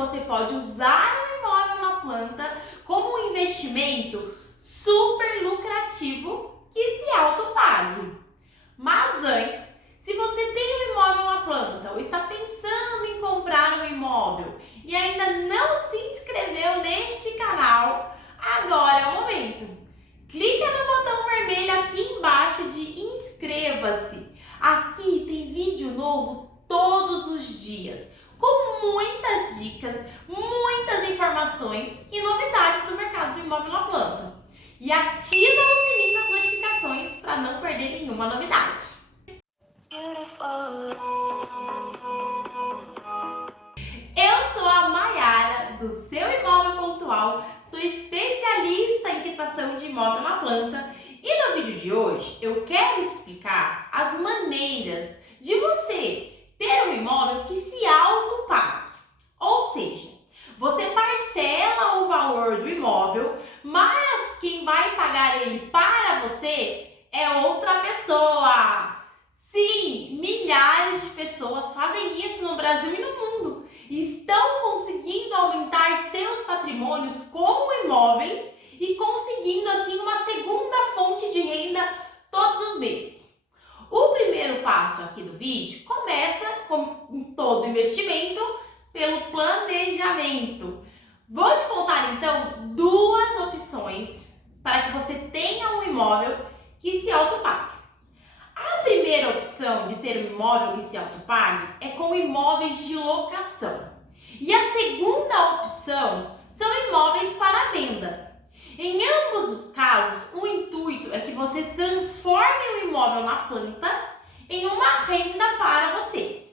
você pode usar o imóvel na planta como um investimento super lucrativo que se autopague. Mas antes, se você tem um imóvel na planta ou está pensando em comprar um imóvel e ainda não se inscreveu neste canal, agora é o momento. Clica no botão vermelho aqui embaixo de inscreva-se. Aqui tem vídeo novo todos os dias, com muitas dicas, muitas informações e novidades do mercado do imóvel na planta. E ativa o sininho das notificações para não perder nenhuma novidade. Eu sou a Mayara, do Seu Imóvel Pontual, sou especialista em quitação de imóvel na planta e no vídeo de hoje eu quero te explicar as maneiras de você ter um imóvel que se autopague. Ou seja, você parcela o valor do imóvel, mas quem vai pagar ele para você é outra pessoa. Sim, milhares de pessoas fazem isso no Brasil e no mundo. Estão conseguindo aumentar seus patrimônios com imóveis e conseguindo assim uma segunda fonte de renda todos os meses. O primeiro passo aqui do vídeo começa, como em todo investimento, pelo planejamento. Vou te contar então duas opções para que você tenha um imóvel que se autopague. A primeira opção de ter um imóvel que se autopague é com imóveis de locação. E a segunda opção são imóveis para venda. Em ambos os casos, o intuito é que você transforme o imóvel na planta em uma renda para você.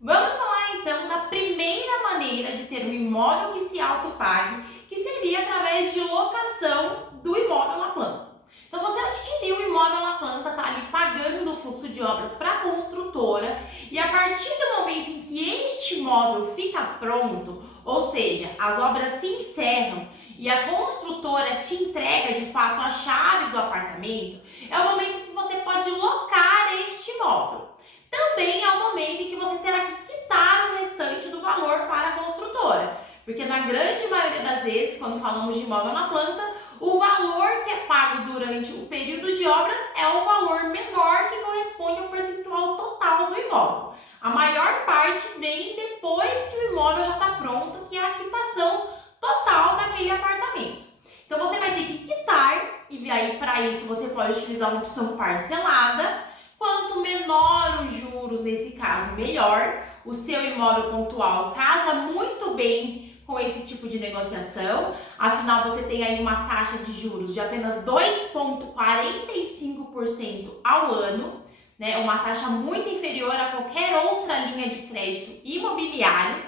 Vamos falar então da primeira maneira de ter um imóvel que se autopague, que seria através de locação do imóvel na planta. Então você adquiriu o imóvel na planta, está ali pagando o fluxo de obras para a construtora e a partir do momento em que este imóvel fica pronto, ou seja, as obras se encerram e a construtora te entrega de fato as chaves do apartamento, é o momento que você pode locar este imóvel. Também é o momento em que você terá que quitar o restante do valor para a construtora, porque na grande maioria das vezes, quando falamos de imóvel na planta, o valor que é pago durante o período de obras é o valor menor que corresponde ao percentual total do imóvel. A maior parte vem depois que o imóvel já está pronto, que é a quitação total daquele apartamento. Então você vai ter que quitar, e aí para isso você pode utilizar uma opção parcelada. Quanto menor os juros, nesse caso, melhor. O seu imóvel pontual casa muito bem com esse tipo de negociação. Afinal, você tem aí uma taxa de juros de apenas 2,45% ao ano, né? Uma taxa muito inferior a qualquer outra linha de crédito imobiliário.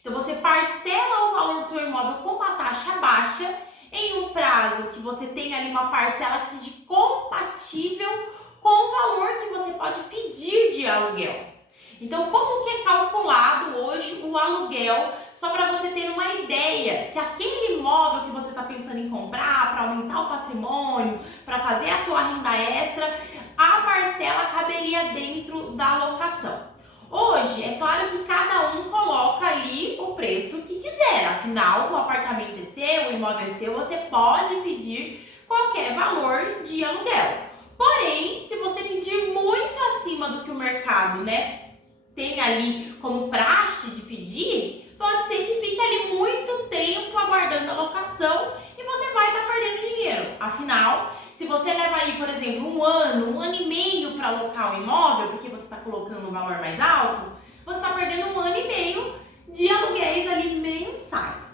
Então, você parcela o valor do seu imóvel com uma taxa baixa em um prazo que você tem ali uma parcela que seja compatível com o valor que você pode pedir de aluguel. Então, como que é calculado hoje o aluguel? Só para você ter uma ideia, se aquele imóvel que você está pensando em comprar para aumentar o patrimônio, para fazer a sua renda extra, a parcela caberia dentro da locação. Hoje, é claro que cada um coloca ali o preço que quiser, afinal, o apartamento é seu, o imóvel é seu, você pode pedir qualquer valor de aluguel. Porém, se você pedir muito acima do que o mercado, né, tem ali como praxe de pedir, pode ser que fique ali muito tempo aguardando a locação e você vai estar perdendo dinheiro. Afinal, se você leva aí, por exemplo, um ano e meio para alocar o imóvel, porque você está colocando um valor mais alto, você está perdendo um ano e meio de aluguéis ali mensais.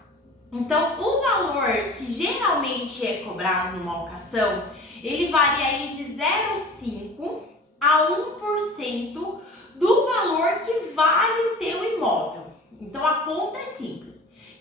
Então, o valor que geralmente é cobrado numa locação, ele varia aí de 0,5% a 1% do valor que vale o teu imóvel. Então, a conta é simples.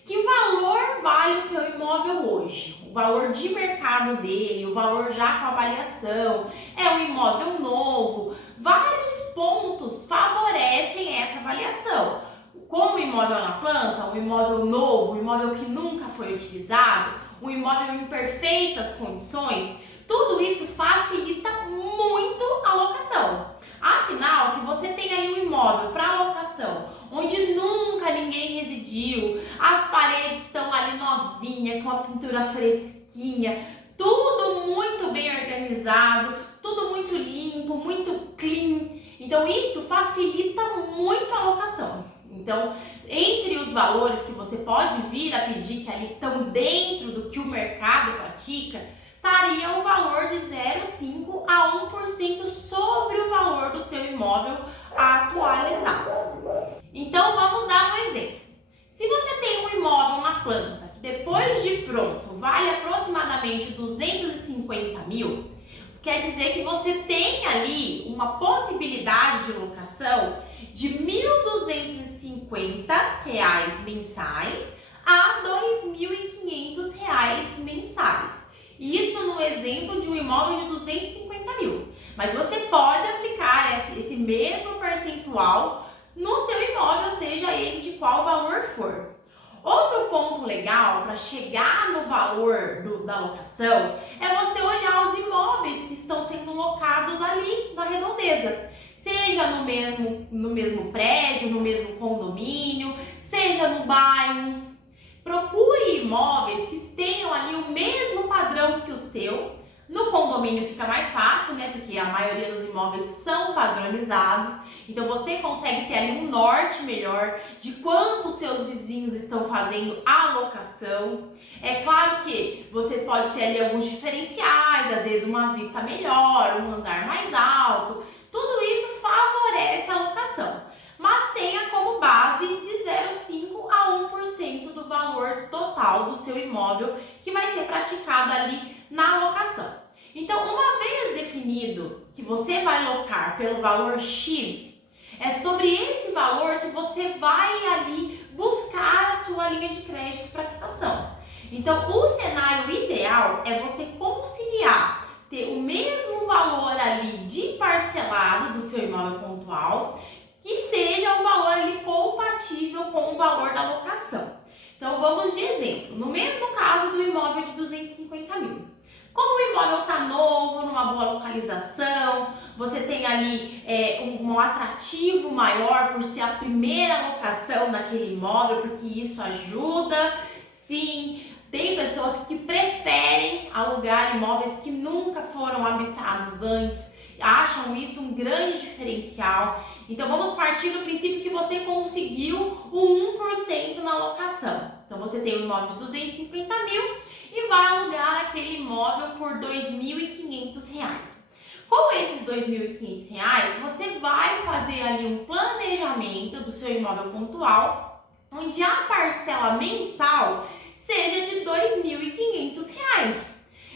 Que valor vale o teu imóvel hoje? O valor de mercado dele, o valor já com avaliação, é um imóvel novo. Vários pontos favorecem essa avaliação. Como o imóvel na planta, um imóvel novo, um imóvel que nunca foi utilizado, um imóvel em perfeitas condições, tudo isso facilita muito a locação. Afinal, se você tem aí um imóvel para locação, onde nunca ninguém ninguém residiu, as paredes estão ali novinha, com a pintura fresquinha, tudo muito bem organizado, tudo muito limpo, muito clean. Então isso facilita muito a locação. Então, entre os valores que você pode vir a pedir, que ali estão dentro do que o mercado pratica, estaria o valor de 0,5% a 1% sobre o valor do seu imóvel atualizado. Então, vamos dar um exemplo. Se você tem um imóvel na planta que depois de pronto vale aproximadamente 250 mil, quer dizer que você tem ali uma possibilidade de locação de R$ 1.250 mensais a R$ 2.500 mensais. Isso no exemplo de um imóvel de 250 mil. Mas você pode aplicar esse mesmo percentual no seu imóvel, seja ele de qual valor for. Outro ponto legal para chegar no valor da locação é você olhar os imóveis que estão sendo locados ali na redondeza. Seja no mesmo prédio, no mesmo condomínio, seja no bairro. Procure imóveis que tenham ali o mesmo padrão que o seu. No condomínio fica mais fácil, né? Porque a maioria dos imóveis são padronizados. Então você consegue ter ali um norte melhor de quanto seus vizinhos estão fazendo a locação. É claro que você pode ter ali alguns diferenciais, às vezes uma vista melhor, um andar mais alto. Tudo isso favorece a locação. Mas tenha como base de 0,5% a 1% do valor total do seu imóvel que vai ser praticado ali na locação. Então, uma vez definido que você vai locar pelo valor X, é sobre esse valor que você vai ali buscar a sua linha de crédito para quitação. Então, o cenário ideal é você conciliar, ter o mesmo valor ali de parcelado do seu imóvel pontual, que seja um valor ali compatível com o valor da locação. Então, vamos de exemplo. No mesmo caso do imóvel de 250 mil. Como o imóvel está novo, numa boa localização, você tem ali um atrativo maior por ser a primeira locação naquele imóvel, porque isso ajuda, sim. Tem pessoas que preferem alugar imóveis que nunca foram habitados antes, acham isso um grande diferencial. Então vamos partir do princípio que você conseguiu o 1% na locação. Então você tem um imóvel de 250 mil e vai alugar aquele imóvel por R$ 2.500. Com esses R$ 2.500, você vai fazer ali um planejamento do seu imóvel pontual, onde a parcela mensal seja de R$ 2.500.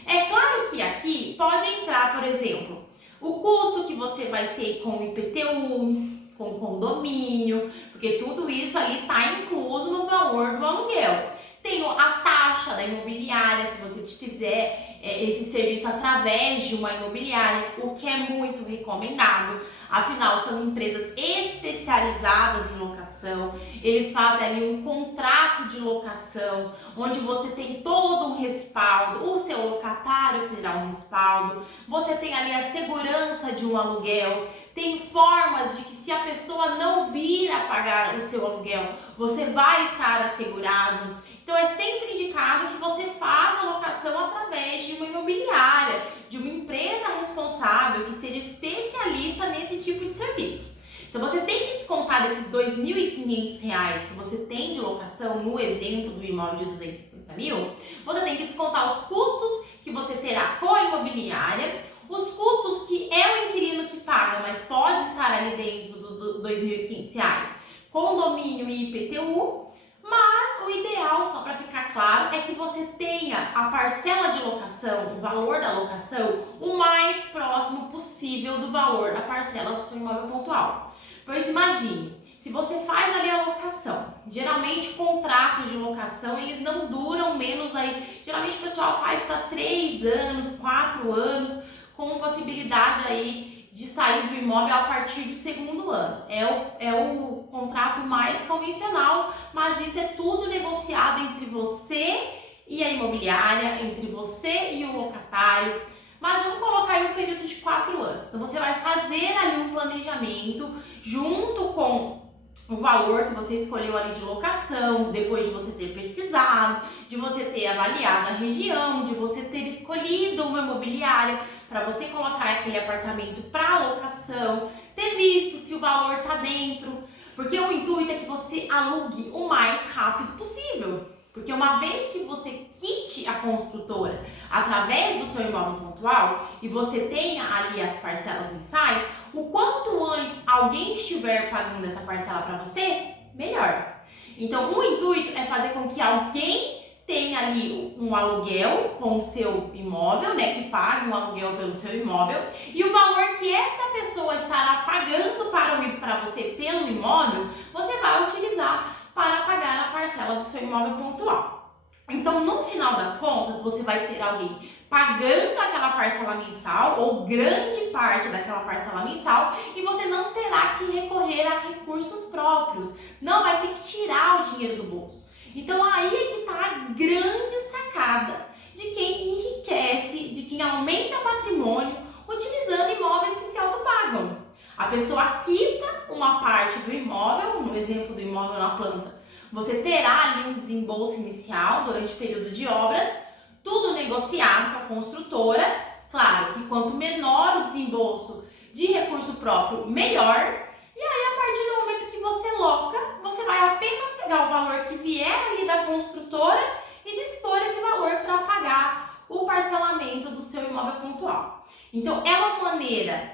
É claro que aqui pode entrar, por exemplo, o custo que você vai ter com o IPTU, com o condomínio, porque tudo isso ali está incluso no valor do aluguel. Tem a taxa da imobiliária, se você fizer esse serviço através de uma imobiliária, o que é muito recomendado. Afinal, são empresas especializadas em locação, eles fazem ali um contrato de locação, onde você tem todo um respaldo, o seu locatário terá um respaldo, você tem ali a segurança de um aluguel, tem formas de que se a pessoa não vir a pagar o seu aluguel, você vai estar assegurado. Então é sempre indicado que você faça a locação através de uma imobiliária, de uma empresa responsável que seja especialista nesse tipo de serviço. Então você tem que descontar desses R$ 2.500 que você tem de locação no exemplo do imóvel de 250 mil, você tem que descontar os custos que você terá com a imobiliária, os custos que é o inquilino que paga, mas pode estar ali dentro dos R$ 2.500, condomínio e IPTU. Mas o ideal, só para ficar claro, é que você tenha a parcela de locação, o valor da locação, o mais próximo possível do valor da parcela do seu imóvel pontual. Pois imagine, se você faz ali a locação, geralmente contratos de locação, eles não duram menos aí, geralmente o pessoal faz para 3 anos, 4 anos, com possibilidade aí de sair do imóvel a partir do 2º ano. É o contrato mais convencional, mas isso é tudo negociado entre você e a imobiliária, entre você e o locatário. Mas vamos colocar aí um período de 4 anos. Então você vai fazer ali um planejamento junto com o valor que você escolheu ali de locação, depois de você ter pesquisado, de você ter avaliado a região, de você ter escolhido uma imobiliária para você colocar aquele apartamento para locação, ter visto se o valor está dentro, porque o intuito é que você alugue o mais rápido possível. Porque uma vez que você quite a construtora através do seu imóvel pontual e você tenha ali as parcelas mensais, o quanto antes alguém estiver pagando essa parcela para você, melhor. Então, o intuito é fazer com que alguém tenha ali um aluguel com o seu imóvel, né, que pague um aluguel pelo seu imóvel, e o valor que essa pessoa estará pagando para você pelo imóvel, você vai utilizar para pagar a parcela do seu imóvel pontual. Então, no final das contas, você vai ter alguém pagando aquela parcela mensal ou grande parte daquela parcela mensal e você não terá que recorrer a recursos próprios, não vai ter que tirar o dinheiro do bolso. Então, aí é que está a grande sacada de quem enriquece, de quem aumenta patrimônio utilizando imóveis que se autopagam. A pessoa quita uma parte do imóvel, no exemplo do imóvel na planta, você terá ali um desembolso inicial durante o período de obras, tudo negociado com a construtora. Claro que quanto menor o desembolso de recurso próprio, melhor. E aí, a partir do momento que você loca, você vai apenas pegar o valor que vier ali da construtora e dispor esse valor para pagar o parcelamento do seu imóvel pontual. Então, é uma maneira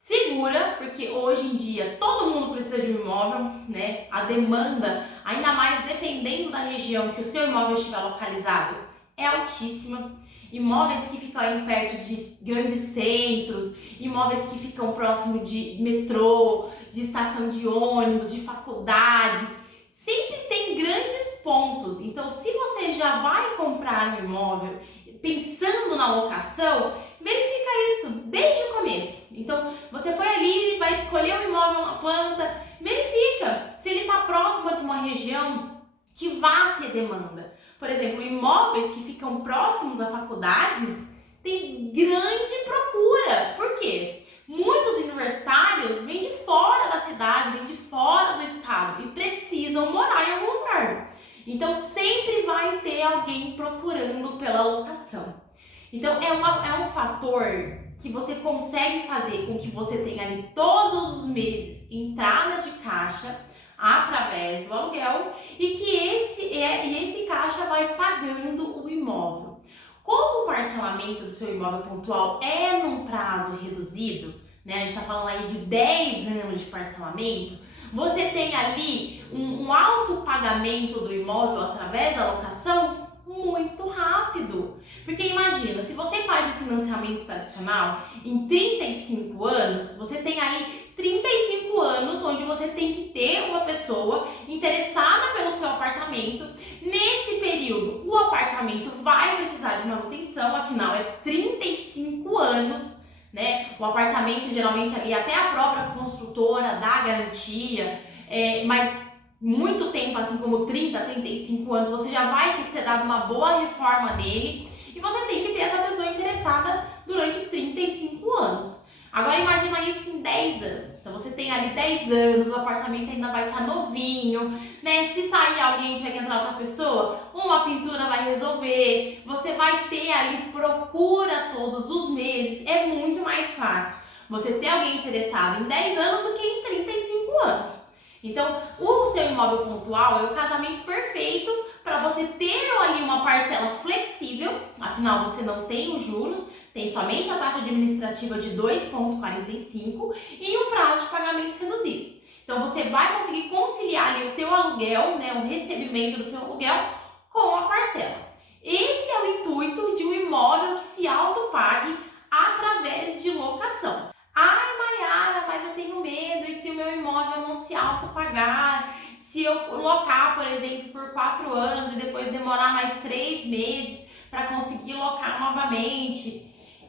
segura, porque hoje em dia todo mundo precisa de um imóvel, né? A demanda, ainda mais dependendo da região que o seu imóvel estiver localizado, é altíssima. Imóveis que ficam aí perto de grandes centros, imóveis que ficam próximo de metrô, de estação de ônibus, de faculdade, sempre tem grandes pontos. Então, se você já vai comprar um imóvel pensando na locação, verifica isso desde o começo. Então, você foi ali, vai escolher um imóvel na planta, verifica se ele está próximo de uma região que vá ter demanda. Por exemplo, imóveis que ficam próximos a faculdades têm grande procura. Por quê? Muitos universitários vêm de fora da cidade, vêm de fora do estado e precisam morar em algum lugar. Então, sempre vai ter alguém procurando pela locação. Então, é um fator que você consegue fazer com que você tenha ali todos os meses entrada de caixa através do aluguel e que esse caixa vai pagando o imóvel. Como o parcelamento do seu imóvel pontual é num prazo reduzido, né? A gente está falando aí de 10 anos de parcelamento, você tem ali um alto pagamento do imóvel através da locação muito rápido. Porque imagina, se você faz um financiamento tradicional em 35 anos, você tem aí 35 anos onde você tem que ter uma pessoa interessada pelo seu apartamento. Nesse período, o apartamento vai precisar de manutenção, afinal é 35 anos, né? O apartamento geralmente ali até a própria construtora dá garantia, mas muito tempo, assim como 30, 35 anos, você já vai ter que ter dado uma boa reforma nele e você tem que ter essa pessoa interessada durante 35 anos. Agora imagina isso em 10 anos. Então você tem ali 10 anos, o apartamento ainda vai estar novinho, né? Se sair alguém e tiver que entrar outra pessoa, uma pintura vai resolver, você vai ter ali procura todos os meses, é muito mais fácil você ter alguém interessado em 10 anos do que em 35 anos. Então, o seu imóvel pontual é o casamento perfeito para você ter ali uma parcela flexível, afinal você não tem os juros, tem somente a taxa administrativa de 2,45 e um prazo de pagamento reduzido. Então, você vai conseguir conciliar ali o teu aluguel, né, o recebimento do teu aluguel com a parcela. Esse é o intuito de um imóvel que se autopague através de locação. Ai, Mayara, mas eu tenho medo, e se o meu imóvel não se autopagar? Se eu locar, por exemplo, por 4 anos e depois demorar mais 3 meses para conseguir locar novamente?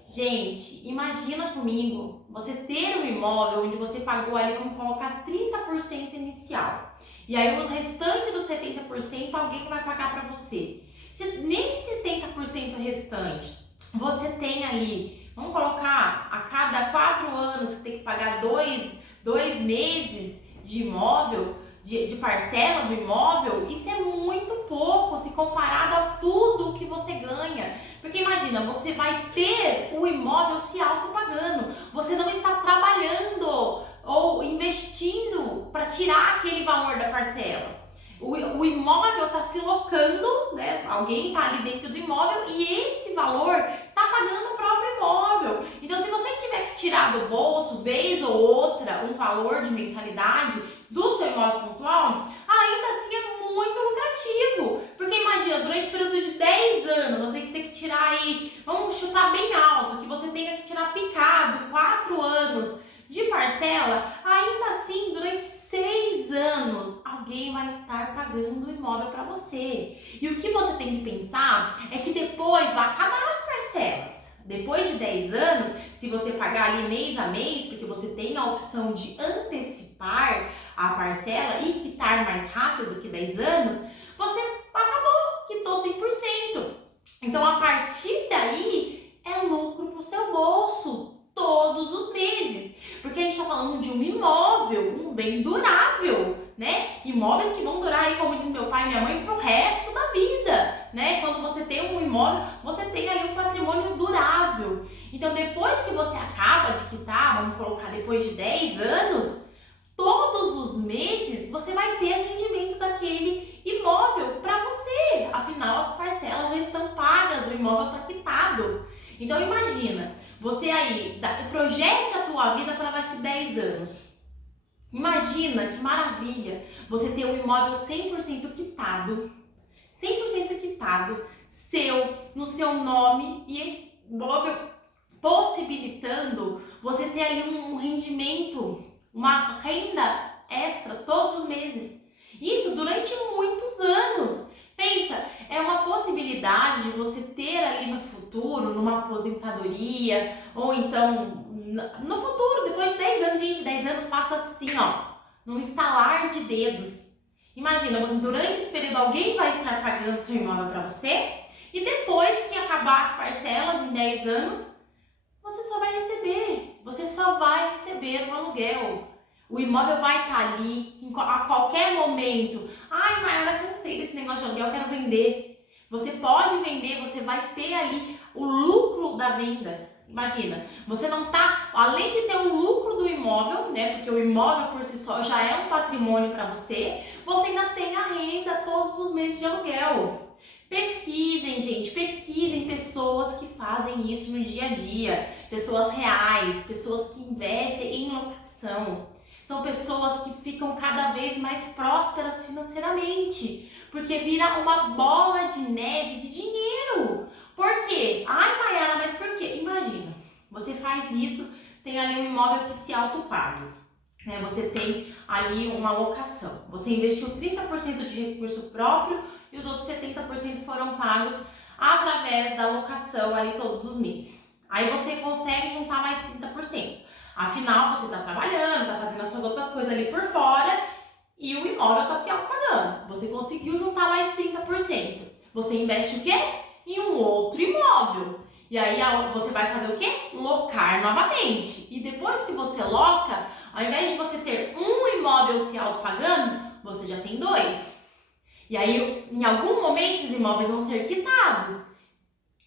Gente, imagina comigo, você ter um imóvel onde você pagou ali, vamos colocar 30% inicial. E aí o restante dos 70% alguém vai pagar para você. Se nesse 70% restante, você tem ali, vamos colocar, a cada 4 anos você tem que pagar 2 meses de imóvel, de parcela do imóvel, isso é muito pouco se comparado a tudo que você ganha. Porque imagina, você vai ter o imóvel se autopagando, você não está trabalhando ou investindo para tirar aquele valor da parcela. O imóvel está se locando, né? Alguém está ali dentro do imóvel e esse valor está pagando o próprio imóvel. Então, se você tiver que tirar do bolso, vez ou outra, um valor de mensalidade do seu imóvel pontual, ainda assim é muito lucrativo. Porque imagina, durante o período de 10 anos, você tem que ter que tirar aí, vamos chutar bem alto, que você tenha que tirar picado 4 anos de parcela, ainda assim, durante 6 anos, alguém vai estar pagando o imóvel para você. E o que você tem que pensar é que depois vai acabar as parcelas. Depois de 10 anos, se você pagar ali mês a mês, porque você tem a opção de antecipar a parcela e quitar mais rápido do que 10 anos, você acabou, quitou 100%. Então, a partir daí, é lucro para o seu bolso todos os meses. Porque a gente está falando de um imóvel, um bem durável, né? Imóveis que vão durar aí, como diz meu pai e minha mãe, pro resto da vida, né? Quando você tem um imóvel, você tem ali um patrimônio durável. Então, depois que você acaba de quitar, vamos colocar depois de 10 anos, todos os meses você vai ter rendimento daquele imóvel para você. Afinal, as parcelas já estão pagas, o imóvel está quitado. Então, imagina, você aí, projete a tua vida para daqui 10 anos. Imagina que maravilha você ter um imóvel 100% quitado, 100% quitado, no seu nome, e esse imóvel possibilitando você ter ali um rendimento, uma renda extra todos os meses. Isso durante muitos anos. Pensa, é uma possibilidade de você ter ali no futuro, numa aposentadoria, ou então no futuro, depois de 10 anos, gente, 10 anos passa assim, ó, num estalar de dedos. Imagina, durante esse período alguém vai estar pagando seu imóvel para você e depois que acabar as parcelas em 10 anos, você só vai receber um aluguel. O imóvel vai estar ali a qualquer momento. Ai, Mayara, cansei desse negócio de aluguel, quero vender. Você pode vender, você vai ter ali o lucro da venda. Imagina, você não tá, além de ter o lucro do imóvel, né? Porque o imóvel por si só já é um patrimônio para você, você ainda tem a renda todos os meses de aluguel. Pesquisem, gente, pesquisem pessoas que fazem isso no dia a dia, pessoas reais, pessoas que investem em locação. São pessoas que ficam cada vez mais prósperas financeiramente, porque vira uma bola de neve de dinheiro. Por quê? Ai, Mayara, mas por quê? Imagina, você faz isso, tem ali um imóvel que se autopaga, né? Você tem ali uma locação, você investiu 30% de recurso próprio e os outros 70% foram pagos através da locação ali todos os meses. Aí você consegue juntar mais 30%. Afinal, você está trabalhando, está fazendo as suas outras coisas ali por fora e o imóvel está se autopagando. Você conseguiu juntar mais 30%. Você investe o quê? Em um outro imóvel. E aí você vai fazer o quê? Locar novamente. E depois que você loca, ao invés de você ter um imóvel se autopagando, você já tem 2. E aí, em algum momento, os imóveis vão ser quitados.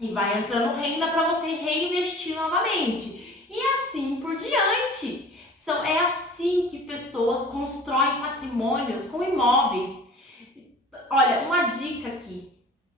E vai entrando renda para você reinvestir novamente. E assim por diante. É assim que pessoas constroem patrimônios com imóveis. Olha, uma dica aqui.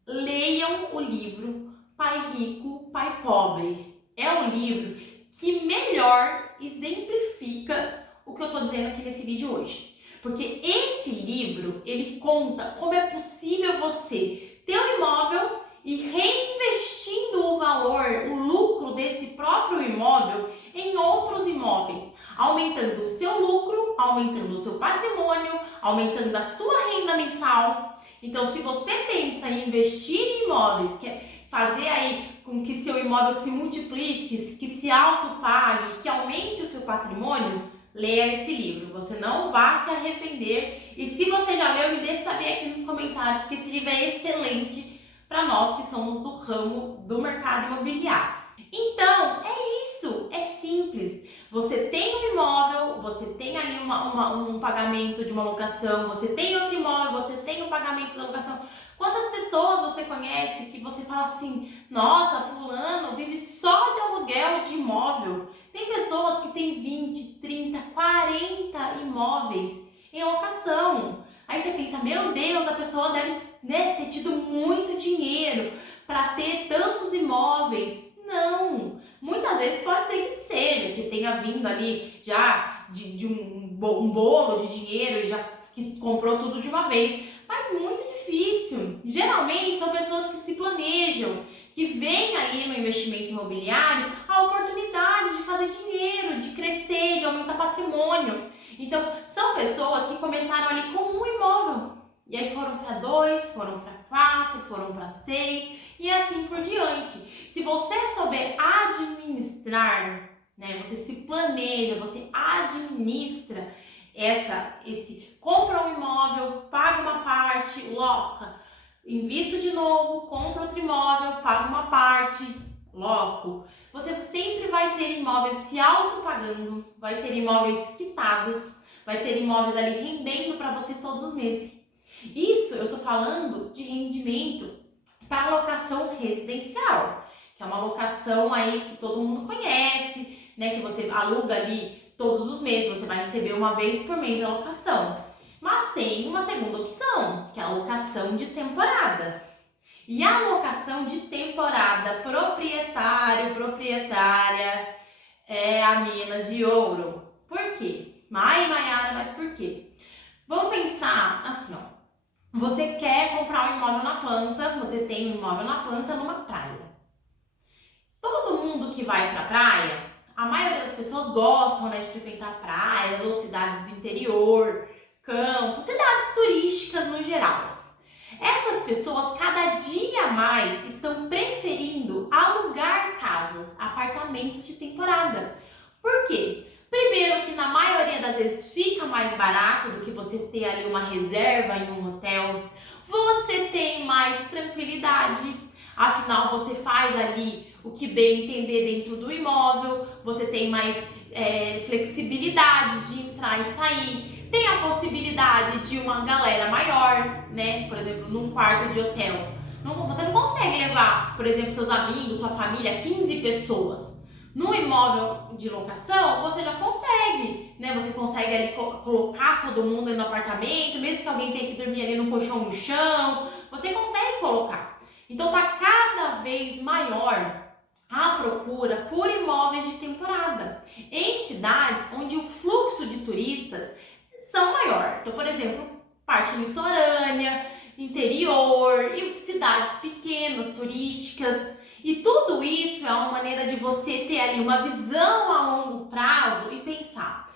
Leiam o livro Pai Rico, Pai Pobre. É o livro que melhor exemplifica o que eu estou dizendo aqui nesse vídeo hoje. Porque esse livro, ele conta como é possível você ter um imóvel e reinvestindo o valor, o lucro desse próprio imóvel em outros imóveis, aumentando o seu lucro, aumentando o seu patrimônio, aumentando a sua renda mensal. Então, se você pensa em investir em imóveis, que é fazer aí com que seu imóvel se multiplique, que se autopague, que aumente o seu patrimônio, leia esse livro. Você não vai se arrepender. E se você já leu, me deixe saber aqui nos comentários, porque esse livro é excelente para nós que somos do ramo do mercado imobiliário. Então, é isso, é simples. Você tem um imóvel, você tem ali um pagamento de uma locação, você tem outro imóvel, você tem um pagamento da locação. Quantas pessoas você conhece que você fala assim, nossa, fulano vive só de aluguel de imóvel? Tem pessoas que têm 20, 30, 40 imóveis em locação. Aí você pensa, meu Deus, a pessoa deve, né, ter tido muito dinheiro para ter tantos imóveis. Não, muitas vezes pode ser que seja, que tenha vindo ali já de um bolo de dinheiro e já que comprou tudo de uma vez, mas muito difícil. Geralmente são pessoas que se planejam, que veem ali no investimento imobiliário a oportunidade de fazer dinheiro, de crescer, de aumentar patrimônio. Então, são pessoas que começaram ali com um imóvel e aí foram para 2, foram para 4, foram para 6 e assim por diante. Se você souber administrar, né, você se planeja, você administra compra um imóvel, paga uma parte, loca, invisto de novo, compra outro imóvel, paga uma parte, loco. Você sempre vai ter imóveis se autopagando, vai ter imóveis quitados, vai ter imóveis ali rendendo para você todos os meses. Isso eu tô falando de rendimento para locação residencial, que é uma locação aí que todo mundo conhece, né, que você aluga ali todos os meses, você vai receber uma vez por mês a locação. Mas tem uma segunda opção, que é a locação de temporada. E a locação de temporada proprietário, proprietária é a mina de ouro. Por quê? Mayara, mas por quê? Vamos pensar assim, ó. Você quer comprar um imóvel na planta, você tem um imóvel na planta numa praia. Todo mundo que vai pra praia, a maioria das pessoas gostam, né, de frequentar praias ou cidades do interior, campos, cidades turísticas no geral. Essas pessoas cada dia mais estão preferindo alugar casas, apartamentos de temporada. Por quê? Primeiro que na maioria das vezes fica mais barato do que você ter ali uma reserva em um hotel. Você tem mais tranquilidade, afinal você faz ali o que bem entender dentro do imóvel, você tem mais flexibilidade de entrar e sair. Tem a possibilidade de uma galera maior, né? Por exemplo, num quarto de hotel. Você não consegue levar, por exemplo, seus amigos, sua família, 15 pessoas. No imóvel de locação, você já consegue, né? Você consegue ali colocar todo mundo no apartamento, mesmo que alguém tenha que dormir ali no colchão no chão, você consegue colocar. Então tá cada vez maior a procura por imóveis de temporada em cidades onde o fluxo de turistas são maior. Então, por exemplo, parte litorânea, interior e cidades pequenas, turísticas. E tudo isso é uma maneira de você ter ali uma visão a longo prazo e pensar,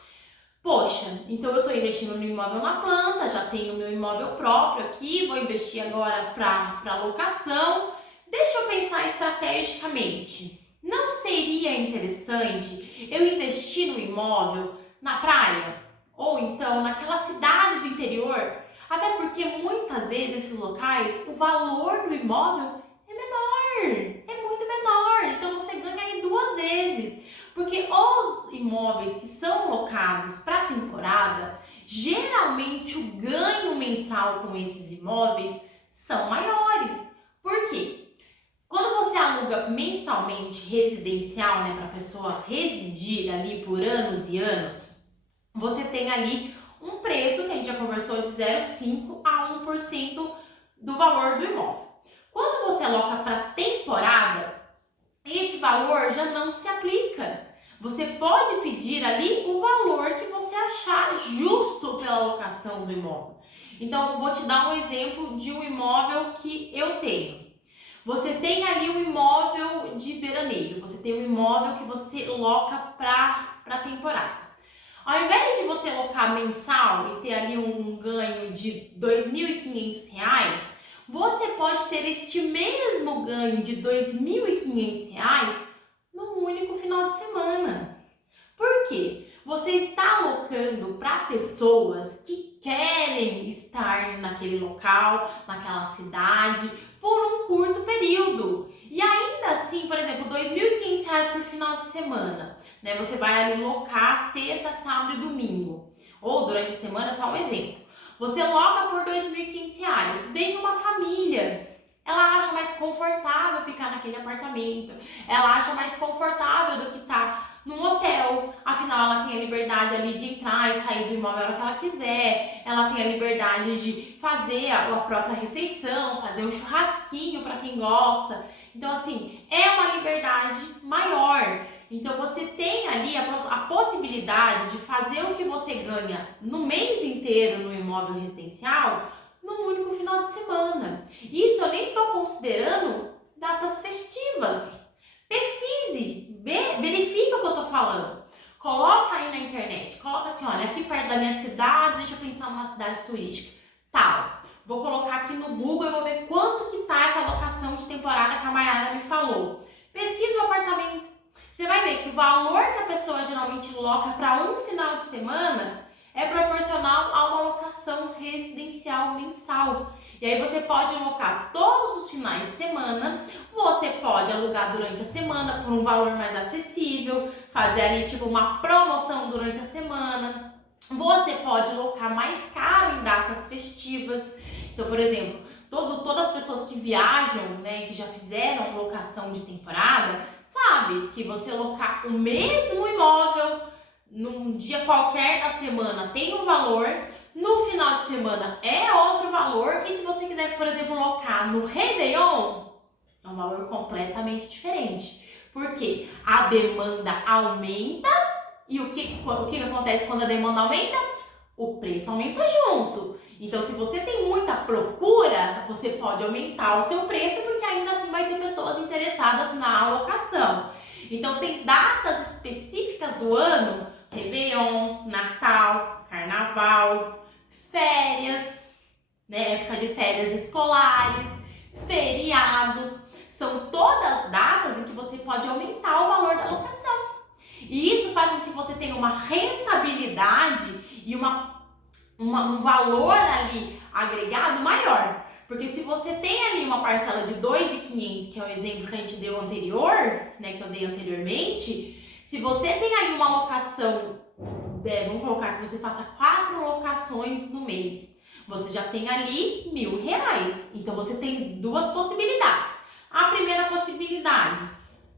poxa, então eu estou investindo no imóvel na planta, já tenho meu imóvel próprio aqui, vou investir agora para locação. Deixa eu pensar estrategicamente. Não seria interessante eu investir no imóvel na praia? Ou então naquela cidade do interior? Até porque muitas vezes esses locais, o valor do imóvel é menor, é muito menor. Então você ganha aí 2 vezes. Porque os imóveis que são locados para temporada, geralmente o ganho mensal com esses imóveis são maiores. Por quê? Quando você aluga mensalmente residencial, né, para a pessoa residir ali por anos e anos, você tem ali um preço que a gente já conversou de 0,5 a 1% do valor do imóvel. Quando você aloca para temporada, esse valor já não se aplica. Você pode pedir ali o valor que você achar justo pela locação do imóvel. Então, vou te dar um exemplo de um imóvel que eu tenho. Você tem ali um imóvel de veraneio, você tem um imóvel que você loca para temporada. Ao invés de você locar mensal e ter ali um ganho de R$ 2.500, você pode ter este mesmo ganho de R$ 2.500 num único final de semana. Por quê? Você está alocando para pessoas que querem estar naquele local, naquela cidade, por um curto período. E ainda assim, por exemplo, R$ 2.500 por final de semana, né? Você vai ali locar sexta, sábado e domingo. Ou durante a semana, só um exemplo. Você loca por R$ 2.500. Vem uma família. Ela acha mais confortável ficar naquele apartamento. Ela acha mais confortável do que estar num hotel. Afinal, ela tem a liberdade ali de entrar e sair do imóvel a hora que ela quiser. Ela tem a liberdade de fazer a própria refeição, fazer um churrasquinho para quem gosta. Então, assim, é uma liberdade maior. Então, você tem ali a possibilidade de fazer o que você ganha no mês inteiro no imóvel residencial num único final de semana. Isso eu nem estou considerando datas festivas. Pesquise, verifica o que eu estou falando. Coloca aí na internet, coloca assim, olha, aqui perto da minha cidade, deixa eu pensar numa cidade turística, tal. Vou colocar aqui no Google e vou ver quanto que tá essa locação de temporada que a Mayara me falou. Pesquisa o apartamento. Você vai ver que o valor que a pessoa geralmente loca para um final de semana é proporcional a uma locação residencial mensal. E aí você pode alocar todos os finais de semana, você pode alugar durante a semana por um valor mais acessível, fazer ali tipo uma promoção durante a semana. Você pode locar mais caro em datas festivas. Então, por exemplo, todas as pessoas que viajam, né, que já fizeram locação de temporada, sabe que você locar o mesmo imóvel num dia qualquer da semana tem um valor, no final de semana é outro valor, e se você quiser, por exemplo, locar no Réveillon, é um valor completamente diferente. Porque a demanda aumenta e o que acontece quando a demanda aumenta? O preço aumenta junto. Então, se você tem muita procura, você pode aumentar o seu preço, porque ainda assim vai ter pessoas interessadas na alocação. Então, tem datas específicas do ano, Réveillon, Natal, Carnaval, férias, né, época de férias escolares, feriados, são todas datas em que você pode aumentar o valor da locação. E isso faz com que você tenha uma rentabilidade e um valor ali agregado maior. Porque se você tem ali uma parcela de R$ 2.500, que é o exemplo que a gente deu anterior, né, que eu dei anteriormente, se você tem ali uma locação, vamos colocar que você faça 4 locações no mês, você já tem ali R$ 1.000. Então você tem duas possibilidades. A primeira possibilidade,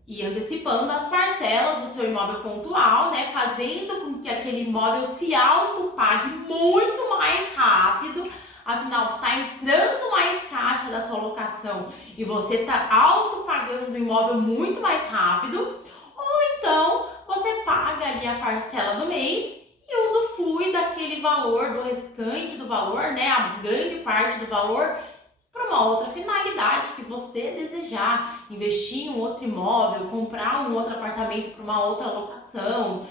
ir antecipando as parcelas do seu imóvel pontual, né, fazendo com que aquele imóvel se autopague muito mais rápido. Afinal, está entrando mais caixa da sua locação e você está autopagando o imóvel muito mais rápido. Ou então, você paga ali a parcela do mês e usufrui daquele valor, do restante do valor, né, a grande parte do valor, para uma outra finalidade que você desejar. Investir em um outro imóvel, comprar um outro apartamento para uma outra locação,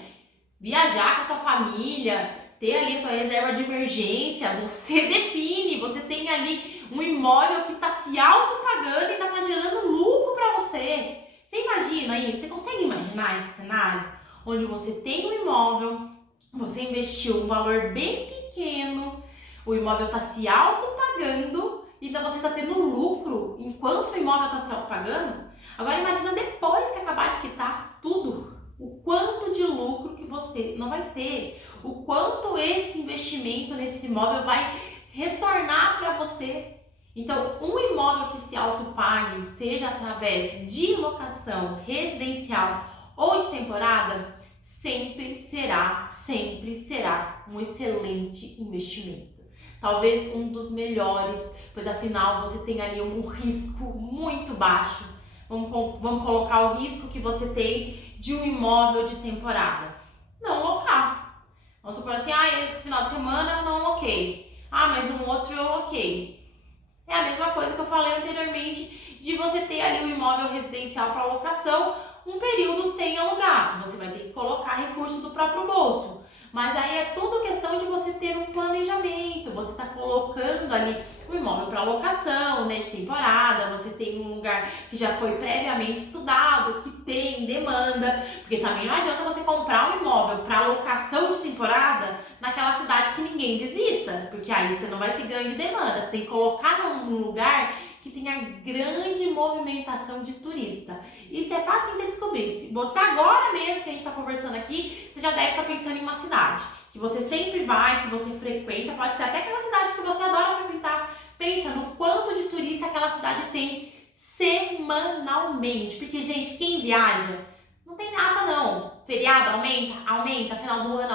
viajar com a sua família, ter ali a sua reserva de emergência. Você define, você tem ali um imóvel que está se autopagando e ainda está gerando lucro para você. Você imagina isso? Você consegue imaginar esse cenário? Onde você tem um imóvel, você investiu um valor bem pequeno, o imóvel está se autopagando, então você está tendo lucro enquanto o imóvel está se autopagando. Agora imagina depois que acabar de quitar tudo, o quanto de lucro que você não vai ter, o quanto esse investimento nesse imóvel vai retornar para você. Então, um imóvel que se autopague, seja através de locação residencial ou de temporada, sempre será um excelente investimento. Talvez um dos melhores, pois afinal você tem ali um risco muito baixo. Vamos colocar o risco que você tem de um imóvel de temporada. Não locar. Vamos supor assim, esse final de semana eu não loquei. Mas no outro eu loquei. É a mesma coisa que eu falei anteriormente de você ter ali um imóvel residencial para locação, um período sem alugar. Você vai ter que colocar recurso do próprio bolso. Mas aí é tudo questão de você ter um planejamento. Você está colocando ali o imóvel para locação, né, de temporada, você tem um lugar que já foi previamente estudado, que tem demanda, porque também não adianta você comprar um imóvel para locação de temporada naquela cidade que ninguém visita, porque aí você não vai ter grande demanda, você tem que colocar num lugar que tenha grande movimentação de turista. Isso é fácil de você descobrir. Se você agora mesmo que a gente está conversando aqui, você já deve estar pensando em uma cidade que você sempre vai, que você frequenta, pode ser até aquela cidade que você adora frequentar. Pensa no quanto de turista aquela cidade tem semanalmente. Porque, gente, quem viaja não tem nada não. Feriado aumenta, final do ano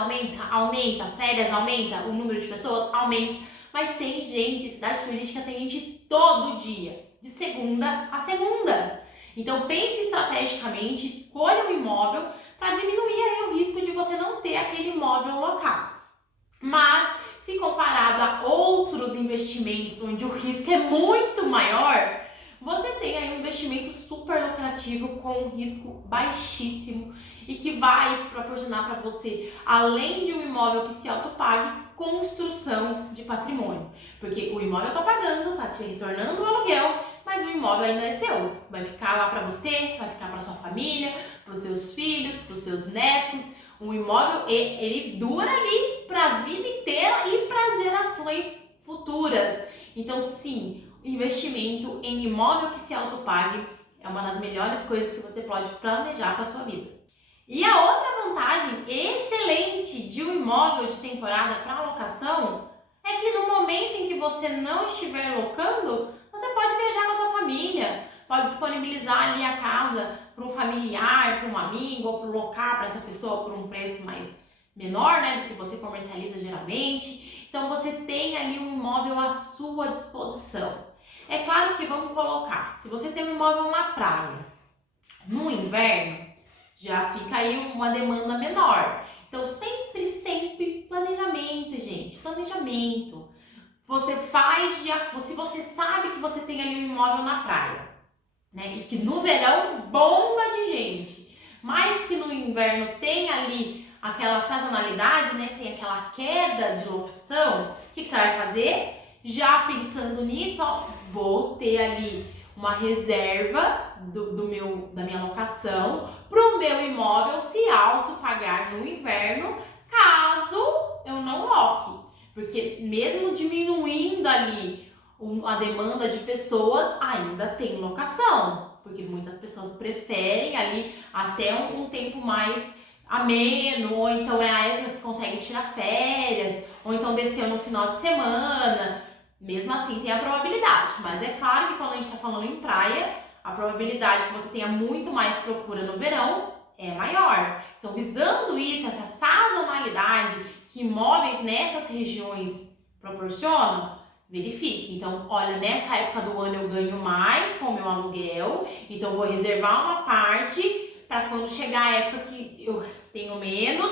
aumenta, férias aumenta, o número de pessoas aumenta. Mas tem gente, cidade turística tem gente todo dia, de segunda a segunda. Então pense estrategicamente, escolha um imóvel para diminuir aí o risco de você não ter aquele imóvel locado. Mas se comparado a outros investimentos onde o risco é muito maior, você tem aí um investimento super lucrativo com um risco baixíssimo e que vai proporcionar para você, além de um imóvel que se autopague, construção de patrimônio. Porque o imóvel está pagando, está te retornando o aluguel, mas o imóvel ainda é seu. Vai ficar lá para você, vai ficar para sua família, para os seus filhos, para os seus netos. Um imóvel, ele dura ali para a vida inteira e para as gerações futuras. Então, sim, investimento em imóvel que se autopague é uma das melhores coisas que você pode planejar para a sua vida. E a outra vantagem excelente de um imóvel de temporada para locação é que no momento em que você não estiver locando, você pode viajar com a sua família, pode disponibilizar ali a casa para um familiar, para um amigo, ou para locar para essa pessoa por um preço mais menor, né, do que você comercializa geralmente. Então você tem ali um imóvel à sua disposição. É claro que vamos colocar, se você tem um imóvel na praia, no inverno, já fica aí uma demanda menor. Então sempre planejamento, gente, planejamento. Você faz, se você sabe que você tem ali um imóvel na praia, né, e que no verão bomba de gente, mas que no inverno tem ali aquela sazonalidade, né, tem aquela queda de locação, o que você vai fazer? Já pensando nisso, ó, vou ter ali uma reserva da minha locação para o meu imóvel se autopagar no inverno, caso eu não loque. Porque mesmo diminuindo ali a demanda de pessoas, ainda tem locação. Porque muitas pessoas preferem ali até um tempo mais ameno, ou então é a época que consegue tirar férias, ou então desceu no final de semana. Mesmo assim tem a probabilidade, mas é claro que quando a gente está falando em praia, a probabilidade que você tenha muito mais procura no verão é maior. Então, visando isso, essa sazonalidade que imóveis nessas regiões proporcionam, verifique. Então, olha, nessa época do ano eu ganho mais com o meu aluguel, então eu vou reservar uma parte para quando chegar a época que eu tenho menos,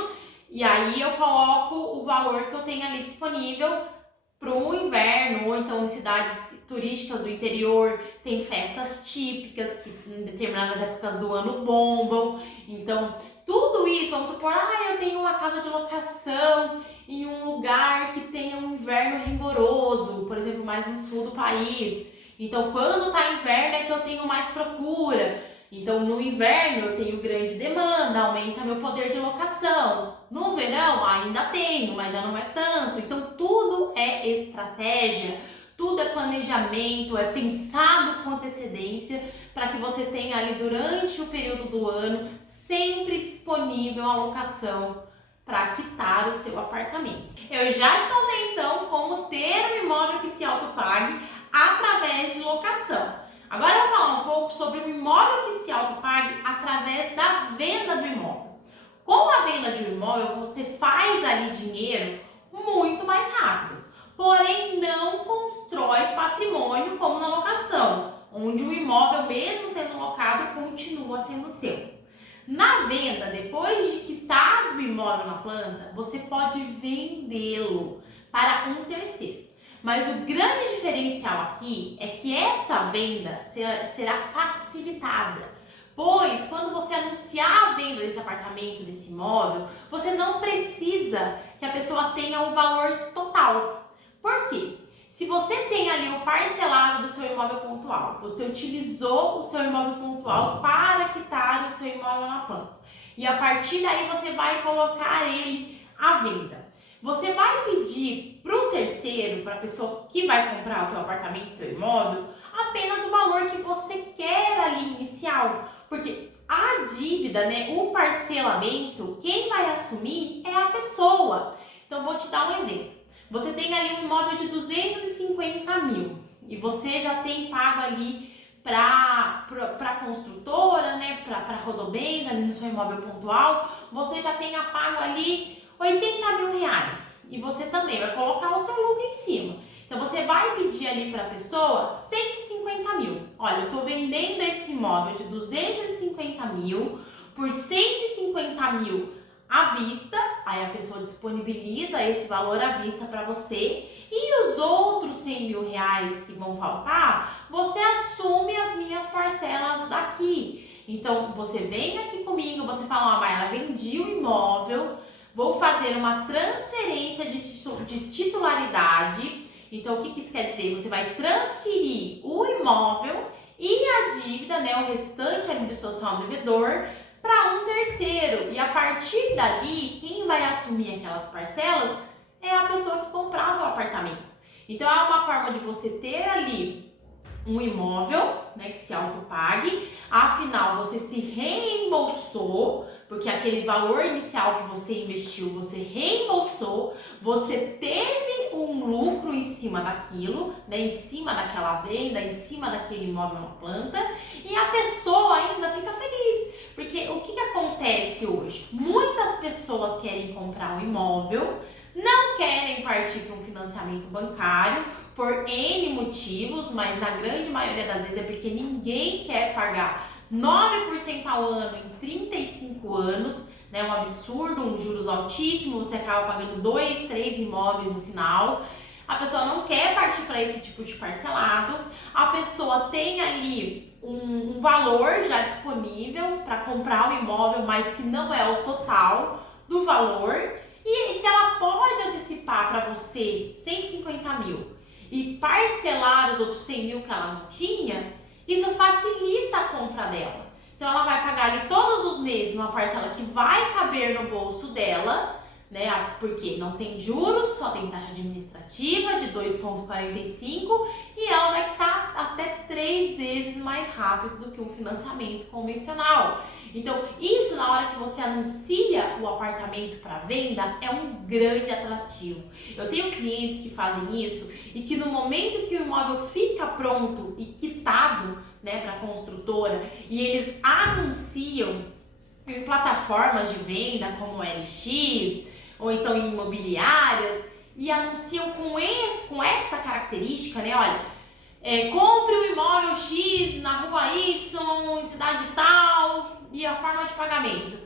e aí eu coloco o valor que eu tenho ali disponível para o inverno, ou então em cidades turísticas do interior, tem festas típicas que em determinadas épocas do ano bombam. Então, tudo isso, vamos supor, eu tenho uma casa de locação em um lugar que tenha um inverno rigoroso, por exemplo, mais no sul do país. Então, quando tá inverno é que eu tenho mais procura. Então, no inverno eu tenho grande demanda, aumenta meu poder de locação. No verão ainda tenho, mas já não é tanto. Então, tudo é estratégia, tudo é planejamento, é pensado com antecedência para que você tenha ali durante o período do ano sempre disponível a locação para quitar o seu apartamento. Eu já te contei então como ter um imóvel que se autopague através de locação. Agora eu vou falar um pouco sobre um imóvel que se autopague através da venda do imóvel. Com a venda de um imóvel, você faz ali dinheiro muito mais rápido, porém não constrói patrimônio como na locação, onde o imóvel, mesmo sendo locado, continua sendo seu. Na venda, depois de quitar o imóvel na planta, você pode vendê-lo para um terceiro. Mas o grande diferencial aqui é que essa venda será facilitada, pois quando você anunciar a venda desse apartamento, desse imóvel, você não precisa que a pessoa tenha o valor total. Por quê? Se você tem ali o parcelado do seu imóvel pontual, você utilizou o seu imóvel pontual para quitar o seu imóvel na planta. E a partir daí você vai colocar ele à venda. Você vai pedir para o terceiro, para a pessoa que vai comprar o teu apartamento, o teu imóvel, apenas o valor que você quer ali inicial. Porque a dívida, né, o parcelamento, quem vai assumir é a pessoa. Então, vou te dar um exemplo. Você tem ali um imóvel de 250 mil e você já tem pago ali para a construtora, né, para Rodobens, ali no seu imóvel pontual, você já tenha pago ali 80 mil reais e você também vai colocar o seu lucro em cima. Então, você vai pedir ali para a pessoa 150 mil. Olha, eu estou vendendo esse imóvel de 250 mil por 150 mil à vista, aí a pessoa disponibiliza esse valor à vista para você e os outros 100 mil reais que vão faltar, você assume as minhas parcelas daqui. Então, você vem aqui comigo, você fala, ó, Mayara, vendi o imóvel, vou fazer uma transferência de titularidade. Então, o que isso quer dizer? Você vai transferir o imóvel e a dívida, né, o restante ali do seu saldo devedor, para um terceiro. E a partir dali, quem vai assumir aquelas parcelas é a pessoa que comprar o seu apartamento. Então, é uma forma de você ter ali um imóvel, né, que se autopague, afinal você se reembolsou, porque aquele valor inicial que você investiu, você reembolsou, você teve um lucro em cima daquilo, né, em cima daquela venda, em cima daquele imóvel na planta, e a pessoa ainda fica feliz, porque o que acontece hoje? Muitas pessoas querem comprar um imóvel, não querem partir para um financiamento bancário, por N motivos, mas na grande maioria das vezes é porque ninguém quer pagar 9% ao ano em 35 anos, né? Um absurdo, um juros altíssimo, você acaba pagando 2, 3 imóveis no final. A pessoa não quer partir para esse tipo de parcelado, a pessoa tem ali um valor já disponível para comprar o imóvel, mas que não é o total do valor. E se ela pode antecipar para você 150 mil e parcelar os outros 100 mil que ela não tinha, isso facilita a compra dela. Então ela vai pagar ali todos os meses uma parcela que vai caber no bolso dela, né? Porque não tem juros, só tem taxa administrativa de 2,45 e ela vai quitar até 3 vezes mais rápido do que um financiamento convencional. Então, isso na hora que você anuncia o apartamento para venda é um grande atrativo. Eu tenho clientes que fazem isso e que no momento que o imóvel fica pronto e quitado, né, para a construtora, e eles anunciam em plataformas de venda como LX ou então em imobiliárias e anunciam com essa característica, né, olha, compre o imóvel X na rua Y, em cidade tal, e a forma de pagamento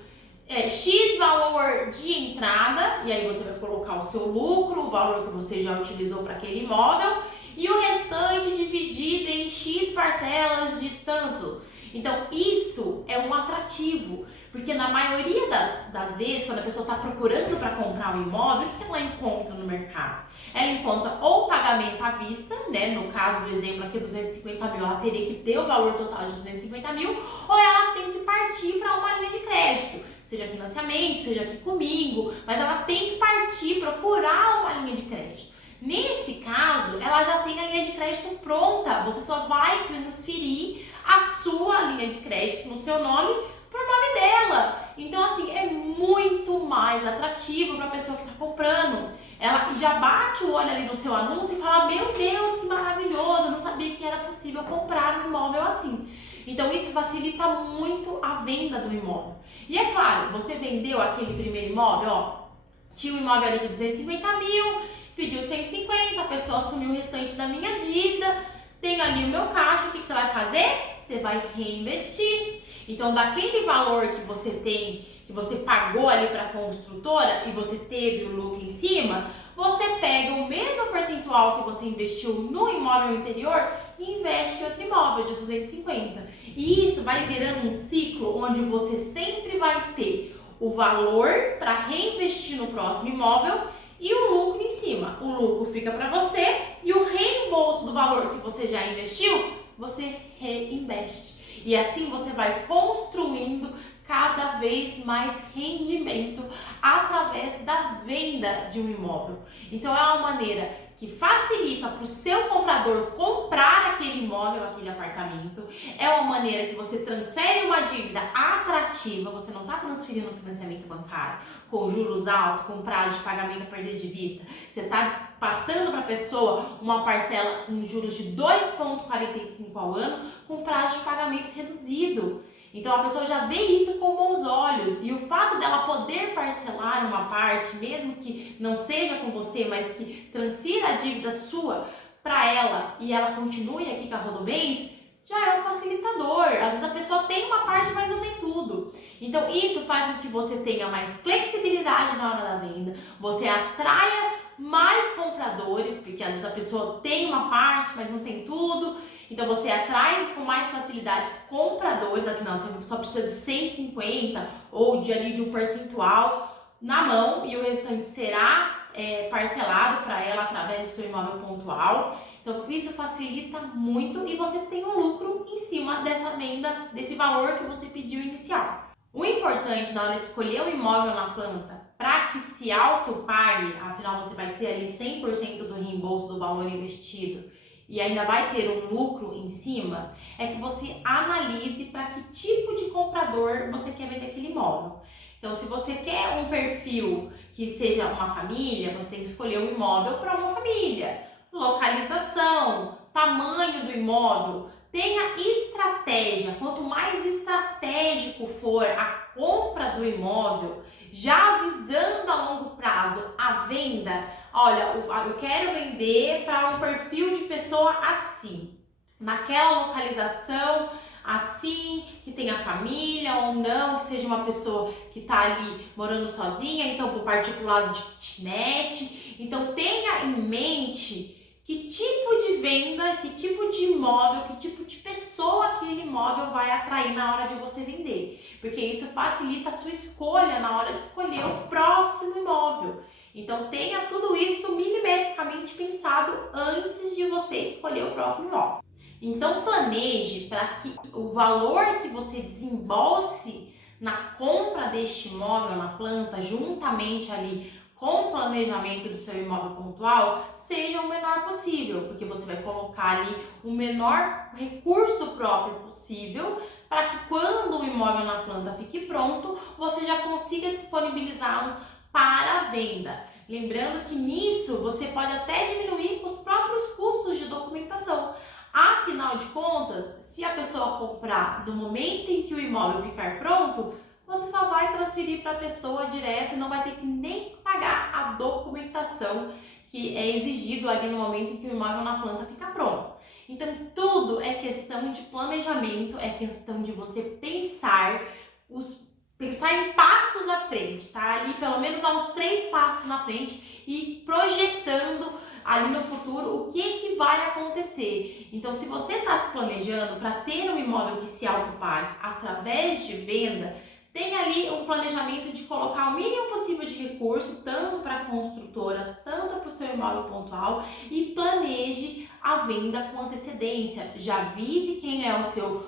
é X valor de entrada, e aí você vai colocar o seu lucro, o valor que você já utilizou para aquele imóvel, e o restante dividido em X parcelas de tanto. Então, isso é um atrativo, porque na maioria das vezes, quando a pessoa está procurando para comprar um imóvel, o que ela encontra no mercado? Ela encontra ou pagamento à vista, né? No caso do exemplo aqui, 250 mil, ela teria que ter o valor total de 250 mil, ou ela tem que partir para uma linha de crédito, seja financiamento, seja aqui comigo, mas ela tem que partir, procurar uma linha de crédito. Nesse caso, ela já tem a linha de crédito pronta, você só vai transferir a sua linha de crédito no seu nome para o nome dela. Então, assim, é muito mais atrativo para a pessoa que está comprando. Ela já bate o olho ali no seu anúncio e fala, meu Deus, que maravilhoso, eu não sabia que era possível comprar um imóvel assim. Então, isso facilita muito a venda do imóvel. E é claro, você vendeu aquele primeiro imóvel, ó, tinha um imóvel ali de 250 mil, pediu 150, a pessoa assumiu o restante da minha dívida, tenho ali o meu caixa, o que você vai fazer? Você vai reinvestir. Então, daquele valor que você tem, que você pagou ali para a construtora e você teve o lucro em cima, você pega o mesmo percentual que você investiu no imóvel anterior e investe em outro imóvel de 250. E isso vai virando um ciclo onde você sempre vai ter o valor para reinvestir no próximo imóvel e o lucro em cima. O lucro fica para você e o reembolso do valor que você já investiu, você reinveste. E assim você vai construindo cada vez mais rendimento através da venda de um imóvel. Então é uma maneira que facilita para o seu comprador comprar aquele imóvel, aquele apartamento. É uma maneira que você transfere uma dívida atrativa, você não está transferindo financiamento bancário com juros altos, com prazo de pagamento a perder de vista. Você está passando para a pessoa uma parcela com juros de 2,45 ao ano com prazo de pagamento reduzido. Então a pessoa já vê isso com bons olhos, e o fato dela poder parcelar uma parte, mesmo que não seja com você, mas que transfira a dívida sua para ela e ela continue aqui com a Rodobens, já é um facilitador. Às vezes a pessoa tem uma parte, mas não tem tudo. Então isso faz com que você tenha mais flexibilidade na hora da venda, você atraia mais compradores, porque às vezes a pessoa tem uma parte, mas não tem tudo. Então você atrai com mais facilidades compradores, afinal você só precisa de 150 ou de um percentual na mão, e o restante será parcelado para ela através do seu imóvel pontual. Então isso facilita muito e você tem um lucro em cima dessa venda, desse valor que você pediu inicial. O importante na hora de escolher um imóvel na planta para que se autopague, afinal você vai ter ali 100% do reembolso do valor investido e ainda vai ter um lucro em cima, é que você analise para que tipo de comprador você quer vender aquele imóvel. Então, se você quer um perfil que seja uma família, você tem que escolher um imóvel para uma família. Localização, tamanho do imóvel, tenha estratégia. Quanto mais estratégico for a compra do imóvel, já avisando a longo prazo a venda, olha, eu quero vender para um perfil de pessoa assim, naquela localização, assim, que tenha família ou não, que seja uma pessoa que está ali morando sozinha, então por particulado de kitnet. Então tenha em mente que tipo de venda, que tipo de imóvel, que tipo de pessoa aquele imóvel vai atrair na hora de você vender. Porque isso facilita a sua escolha na hora de escolher o próximo imóvel. Então tenha tudo isso milimetricamente pensado antes de você escolher o próximo imóvel. Então planeje para que o valor que você desembolse na compra deste imóvel na planta, juntamente ali com o planejamento do seu imóvel pontual, seja o menor possível, porque você vai colocar ali o menor recurso próprio possível para que quando o imóvel na planta fique pronto, você já consiga disponibilizá-lo para a venda. Lembrando que nisso você pode até diminuir os próprios custos de documentação. Afinal de contas, se a pessoa comprar no momento em que o imóvel ficar pronto, você só vai transferir para a pessoa direto e não vai ter que nem pagar a documentação que é exigido ali no momento em que o imóvel na planta fica pronto. Então, tudo é questão de planejamento, é questão de você pensar em passos à frente, tá? Ali pelo menos há uns 3 passos na frente e projetando ali no futuro o que vai acontecer. Então, se você está se planejando para ter um imóvel que se autopague através de venda, tem ali um planejamento de colocar o mínimo possível de recurso, tanto para a construtora, tanto para o seu imóvel pontual, e planeje a venda com antecedência. Já avise quem é o seu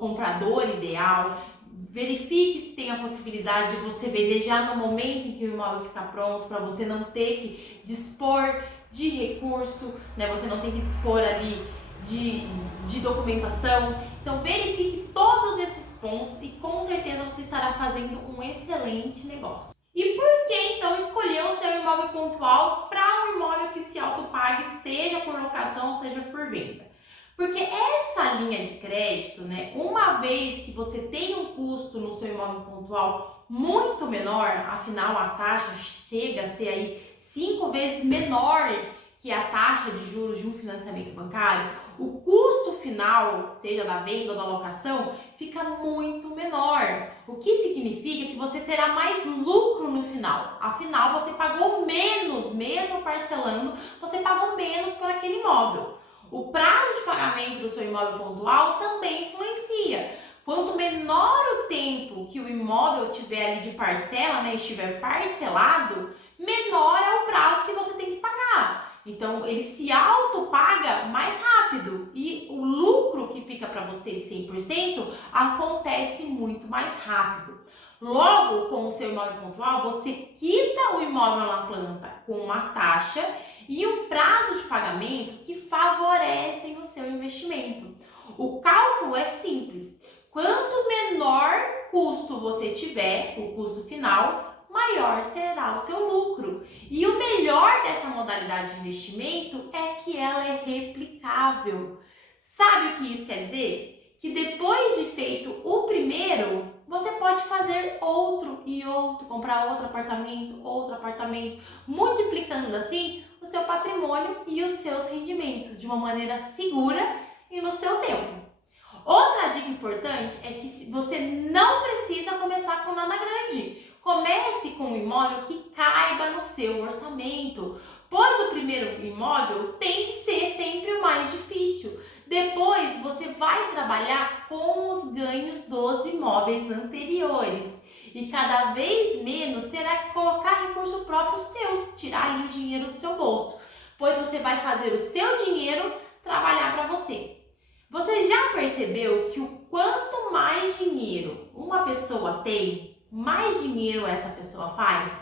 comprador ideal, verifique se tem a possibilidade de você vender já no momento em que o imóvel ficar pronto, para você não ter que dispor de recurso, né? Você não tem que dispor ali de documentação. Então verifique todos esses pontos e com certeza você estará fazendo um excelente negócio. E por que então escolher o seu imóvel pontual para um imóvel que se autopague, seja por locação, seja por venda? Porque essa linha de crédito, né, uma vez que você tem um custo no seu imóvel pontual muito menor, afinal a taxa chega a ser aí 5 vezes menor que a taxa de juros de um financiamento bancário, o custo final, seja da venda ou da locação, fica muito menor. O que significa que você terá mais lucro no final. Afinal, você pagou menos, mesmo parcelando, você pagou menos por aquele imóvel. O prazo de pagamento do seu imóvel pontual também influencia. Quanto menor o tempo que o imóvel tiver ali de parcela, né, estiver parcelado, menor é o prazo que você tem que pagar. Então, ele se autopaga mais rápido e o lucro que fica para você de 100% acontece muito mais rápido. Logo, com o seu imóvel pontual, você quita o imóvel na planta com uma taxa e um prazo de pagamento que favorecem o seu investimento. O cálculo é simples. Quanto menor custo você tiver, o custo final, maior será o seu lucro. E o melhor dessa modalidade de investimento é que ela é replicável. Sabe o que isso quer dizer? Que depois de feito o primeiro, você pode fazer outro e outro, comprar outro apartamento, multiplicando assim o seu patrimônio e os seus rendimentos de uma maneira segura e no seu tempo. Outra dica importante é que você não precisa começar com nada grande. Comece com um imóvel que caiba no seu orçamento, pois o primeiro imóvel tem que ser sempre o mais difícil. Depois você vai trabalhar com os ganhos dos imóveis anteriores e cada vez menos terá que colocar recurso próprio seus, tirar ali o dinheiro do seu bolso, pois você vai fazer o seu dinheiro trabalhar para você. Você já percebeu que o quanto mais dinheiro uma pessoa tem, mais dinheiro essa pessoa faz?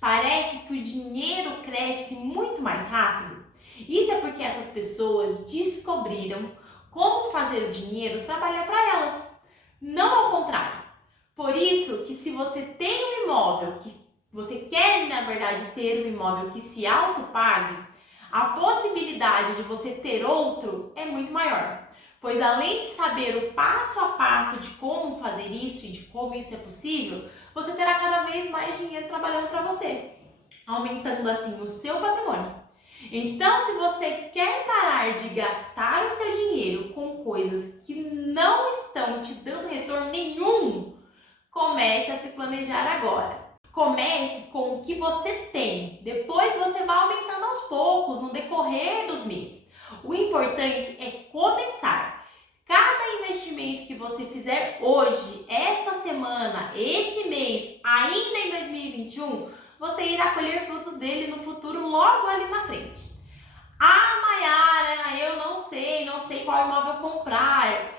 Parece que o dinheiro cresce muito mais rápido. Isso é porque essas pessoas descobriram como fazer o dinheiro trabalhar para elas, não ao contrário. Por isso que se você tem um imóvel, que você quer, na verdade, ter um imóvel que se autopague, a possibilidade de você ter outro é muito maior. Pois além de saber o passo a passo de como fazer isso e de como isso é possível, você terá cada vez mais dinheiro trabalhando para você, aumentando assim o seu patrimônio. Então, se você quer parar de gastar o seu dinheiro com coisas que não estão te dando retorno nenhum, comece a se planejar agora. Comece com o que você tem, depois você vai aumentando aos poucos no decorrer dos meses. O importante é começar. Cada investimento que você fizer hoje, esta semana, esse mês, ainda em 2021, você irá colher frutos dele no futuro, logo ali na frente. Ah, Mayara, eu não sei qual imóvel comprar.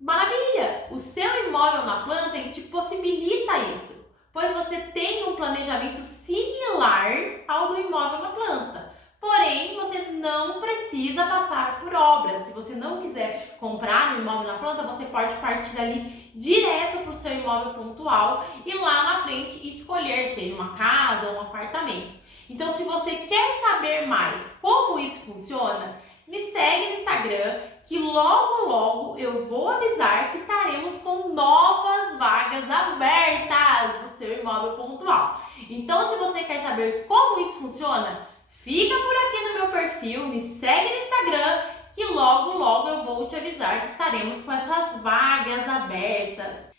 Maravilha! O seu imóvel na planta, ele te possibilita isso, pois você tem um planejamento similar ao do imóvel na planta. Porém, você não precisa passar por obras. Se você não quiser comprar um imóvel na planta, você pode partir ali direto para o seu imóvel pontual e lá na frente escolher, seja uma casa ou um apartamento. Então, se você quer saber mais como isso funciona, me segue no Instagram, que logo eu vou avisar que estaremos com novas vagas abertas do seu imóvel pontual. Então, se você quer saber como isso funciona, fica por aqui no meu perfil, me segue no Instagram, que logo eu vou te avisar que estaremos com essas vagas abertas.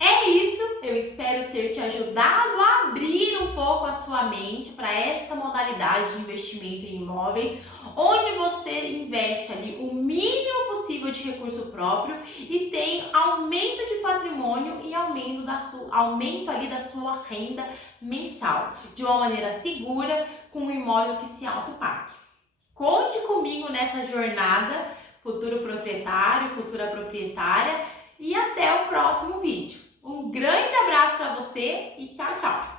É isso, eu espero ter te ajudado a abrir um pouco a sua mente para esta modalidade de investimento em imóveis, onde você investe ali o mínimo possível de recurso próprio e tem aumento de patrimônio e aumento ali da sua renda mensal, de uma maneira segura, com um imóvel que se autopague. Conte comigo nessa jornada, futuro proprietário, futura proprietária, e até o próximo vídeo. Um grande abraço para você e tchau, tchau!